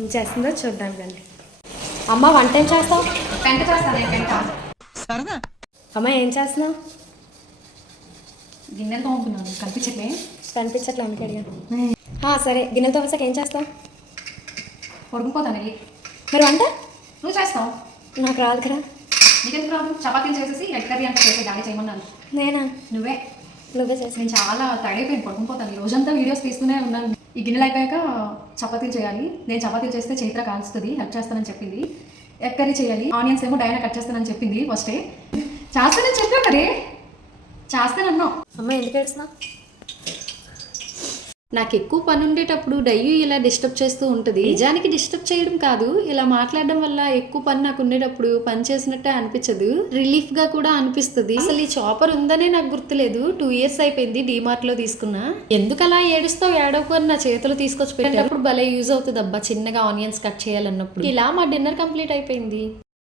ఏం చేస్తుందో చూద్దాం. అమ్మ వంట ఏం చేస్తావు? పెంట చేస్తాను. సరదా. అమ్మ ఏం చేస్తున్నావు? గిన్నెలు తోముతున్నాను. కనిపించట్లే అందుకే అడిగాను. సరే గిన్నెలు తోమసాక ఏం చేస్తావు? పొడుగుపోతాను వెళ్ళి. మరి వంట నువ్వు చేస్తావు. నాకు రాదు కదా. నీకెందుకు రాదు? చపాతీలు చేసేసి ఎగ్ కర్రీ అంతా చేసి డాడీ చేయమన్నాను. నేనా? నువ్వే చేసి. నేను చాలా తడైపోయింది, పడుకుపోతాను. ఈ రోజంతా వీడియోస్ తీస్తూనే ఉన్నాను. ఈ గిన్నెలు అయిపోయాక చపాతీలు చేయాలి. నేను చపాతీలు చేస్తే చైత్ర కాల్స్తుంది, హెల్ప్ చేస్తానని చెప్పింది. ఎగ్ కర్రీ చేయాలి. ఆనియన్స్ ఏమో డైనా కట్ చేస్తానని చెప్పింది. ఫస్టే చేస్తానని చెప్పావు కదే, చేస్తానన్నావు. అమ్మ ఎందుకు ఏడుస్తున్నావు? నాకు ఎక్కువ పని ఉండేటప్పుడు డయ్యూ ఇలా డిస్టర్బ్ చేస్తూ ఉంటుంది. నిజానికి డిస్టర్బ్ చేయడం కాదు, ఇలా మాట్లాడడం వల్ల ఎక్కువ పని నాకు ఉండేటప్పుడు పని చేసినట్టే అనిపించదు, రిలీఫ్ గా కూడా అనిపిస్తుంది. అసలు ఈ చాపర్ ఉందనే నాకు గుర్తులేదు. 2 years అయిపోయింది డీమార్ట్ లో తీసుకున్నా. ఎందుకు అలా ఏడుస్తావు, ఏడవకు అని నా చేతులు తీసుకొచ్చి పెట్టేటప్పుడు భలే యూజ్ అవుతుంది అబ్బా, చిన్నగా ఆనియన్స్ కట్ చేయాలన్నప్పుడు. ఇలా మా డిన్నర్ కంప్లీట్ అయిపోయింది.